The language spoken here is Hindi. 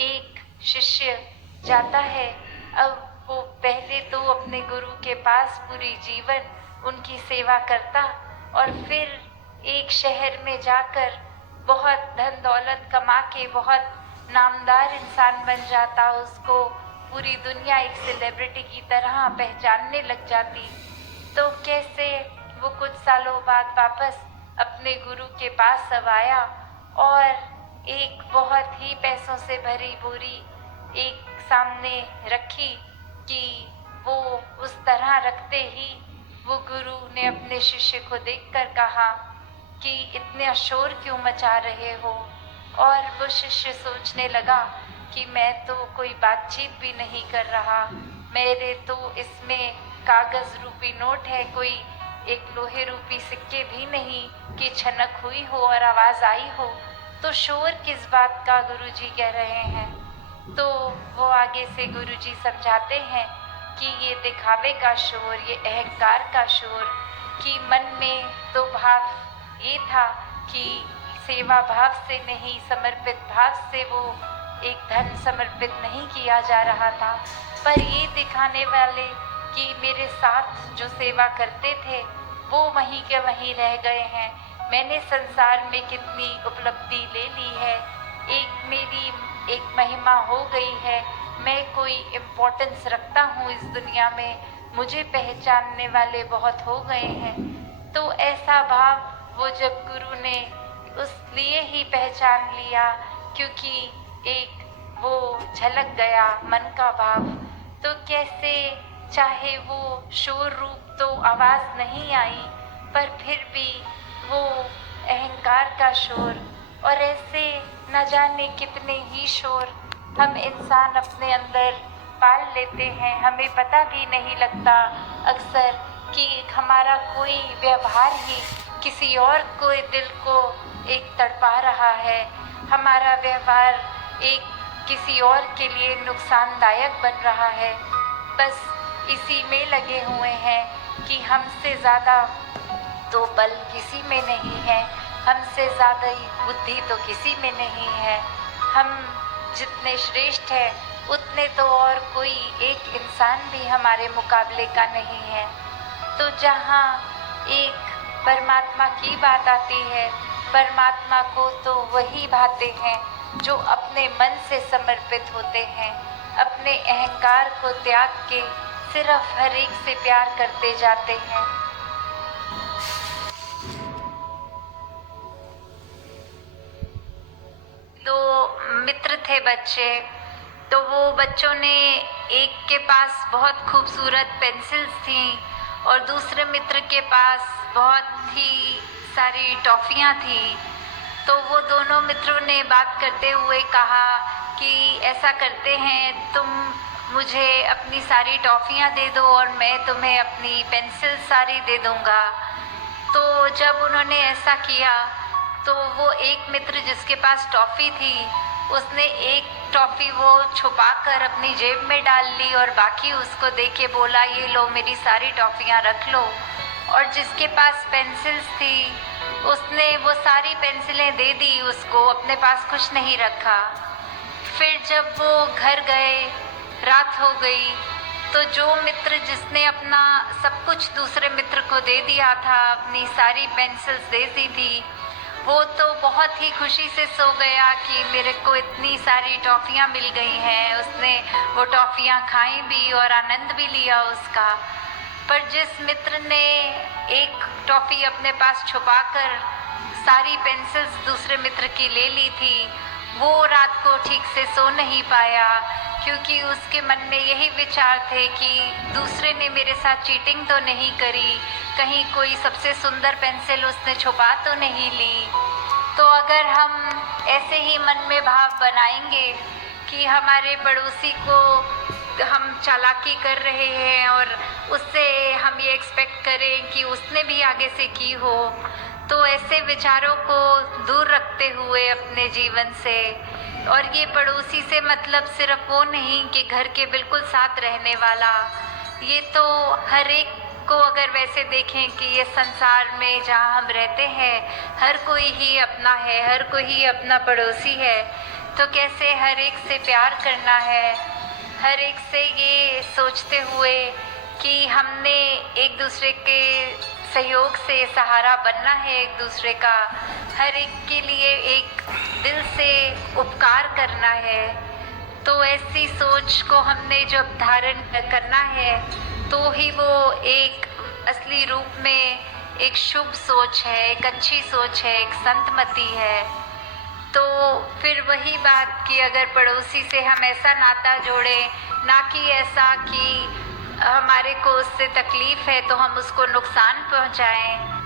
एक शिष्य जाता है। अब वो पहले तो अपने गुरु के पास पूरी जीवन उनकी सेवा करता और फिर एक शहर में जाकर बहुत धन दौलत कमा के बहुत नामदार इंसान बन जाता। उसको पूरी दुनिया एक सेलिब्रिटी की तरह पहचानने लग जाती। तो कैसे वो कुछ सालों बाद वापस अपने गुरु के पास अब आया और एक बहुत ही पैसों से भरी बोरी एक सामने रखी कि वो उस तरह रखते ही वो गुरु ने अपने शिष्य को देखकर कहा कि इतने शोर क्यों मचा रहे हो। और वो शिष्य सोचने लगा कि मैं तो कोई बातचीत भी नहीं कर रहा, मेरे तो इसमें कागज़ रूपी नोट है, कोई एक लोहे रूपी सिक्के भी नहीं कि छनक हुई हो और आवाज़ आई हो, तो शोर किस बात का गुरुजी कह रहे हैं। तो वो आगे से गुरुजी समझाते हैं कि ये दिखावे का शोर, ये अहंकार का शोर, कि मन में तो भाव ये था कि सेवा भाव से नहीं, समर्पित भाव से वो एक धन समर्पित नहीं किया जा रहा था, पर ये दिखाने वाले कि मेरे साथ जो सेवा करते थे वो वहीं के वहीं रह गए हैं। मैंने संसार में कितनी उपलब्धि ले ली है, एक मेरी एक महिमा हो गई है, मैं कोई इम्पोर्टेंस रखता हूँ इस दुनिया में, मुझे पहचानने वाले बहुत हो गए हैं। तो ऐसा भाव वो जब गुरु ने उस लिए ही पहचान लिया क्योंकि एक वो झलक गया मन का भाव। तो कैसे चाहे वो शोर रूप तो आवाज़ नहीं आई, पर फिर भी वो अहंकार का शोर, और ऐसे न जाने कितने ही शोर हम इंसान अपने अंदर पाल लेते हैं, हमें पता भी नहीं लगता अक्सर कि हमारा कोई व्यवहार ही किसी और को दिल को एक तड़पा रहा है, हमारा व्यवहार एक किसी और के लिए नुकसानदायक बन रहा है। बस इसी में लगे हुए हैं कि हमसे ज़्यादा तो बल किसी में नहीं है, हमसे ज़्यादा ही बुद्धि तो किसी में नहीं है, हम जितने श्रेष्ठ हैं उतने तो और कोई एक इंसान भी हमारे मुकाबले का नहीं है। तो जहाँ एक परमात्मा की बात आती है, परमात्मा को तो वही भाते हैं जो अपने मन से समर्पित होते हैं, अपने अहंकार को त्याग के सिर्फ हर एक से प्यार करते जाते हैं। दो मित्र थे बच्चे, तो वो बच्चों ने एक के पास बहुत खूबसूरत पेंसिल्स थी और दूसरे मित्र के पास बहुत ही सारी टॉफ़ियाँ थी। तो वो दोनों मित्रों ने बात करते हुए कहा कि ऐसा करते हैं, तुम मुझे अपनी सारी टॉफ़ियाँ दे दो और मैं तुम्हें अपनी पेंसिल सारी दे दूँगा। तो जब उन्होंने ऐसा किया तो वो एक मित्र जिसके पास टॉफ़ी थी उसने एक टॉफ़ी वो छुपा कर अपनी जेब में डाल ली और बाकी उसको दे के बोला, ये लो मेरी सारी टॉफ़ियाँ रख लो। और जिसके पास पेंसिल्स थी उसने वो सारी पेंसिलें दे दी उसको, अपने पास कुछ नहीं रखा। फिर जब वो घर गए, रात हो गई, तो जो मित्र जिसने अपना सब कुछ दूसरे मित्र को दे दिया था, अपनी सारी पेंसिल्स दे दी थी, वो तो बहुत ही खुशी से सो गया कि मेरे को इतनी सारी टॉफ़ियाँ मिल गई हैं। उसने वो टॉफ़ियाँ खाई भी और आनंद भी लिया उसका। पर जिस मित्र ने एक टॉफ़ी अपने पास छुपाकर सारी पेंसिल्स दूसरे मित्र की ले ली थी, वो रात को ठीक से सो नहीं पाया क्योंकि उसके मन में यही विचार थे कि दूसरे ने मेरे साथ चीटिंग तो नहीं करी, कहीं कोई सबसे सुंदर पेंसिल उसने छुपा तो नहीं ली। तो अगर हम ऐसे ही मन में भाव बनाएंगे कि हमारे पड़ोसी को हम चालाकी कर रहे हैं और उससे हम ये एक्सपेक्ट करें कि उसने भी आगे से की हो, तो ऐसे विचारों को दूर रखते हुए अपने जीवन से, और ये पड़ोसी से मतलब सिर्फ वो नहीं कि घर के बिल्कुल साथ रहने वाला, ये तो हर एक को अगर वैसे देखें कि ये संसार में जहाँ हम रहते हैं हर कोई ही अपना है, हर कोई ही अपना पड़ोसी है। तो कैसे हर एक से प्यार करना है, हर एक से ये सोचते हुए कि हमने एक दूसरे के सहयोग से सहारा बनना है एक दूसरे का, हर एक के लिए एक दिल से उपकार करना है। तो ऐसी सोच को हमने जब धारण करना है तो ही वो एक असली रूप में एक शुभ सोच है, एक अच्छी सोच है, एक संतमति है। तो फिर वही बात कि अगर पड़ोसी से हम ऐसा नाता जोड़ें, ना कि ऐसा कि हमारे को उससे तकलीफ़ है तो हम उसको नुकसान पहुंचाएं,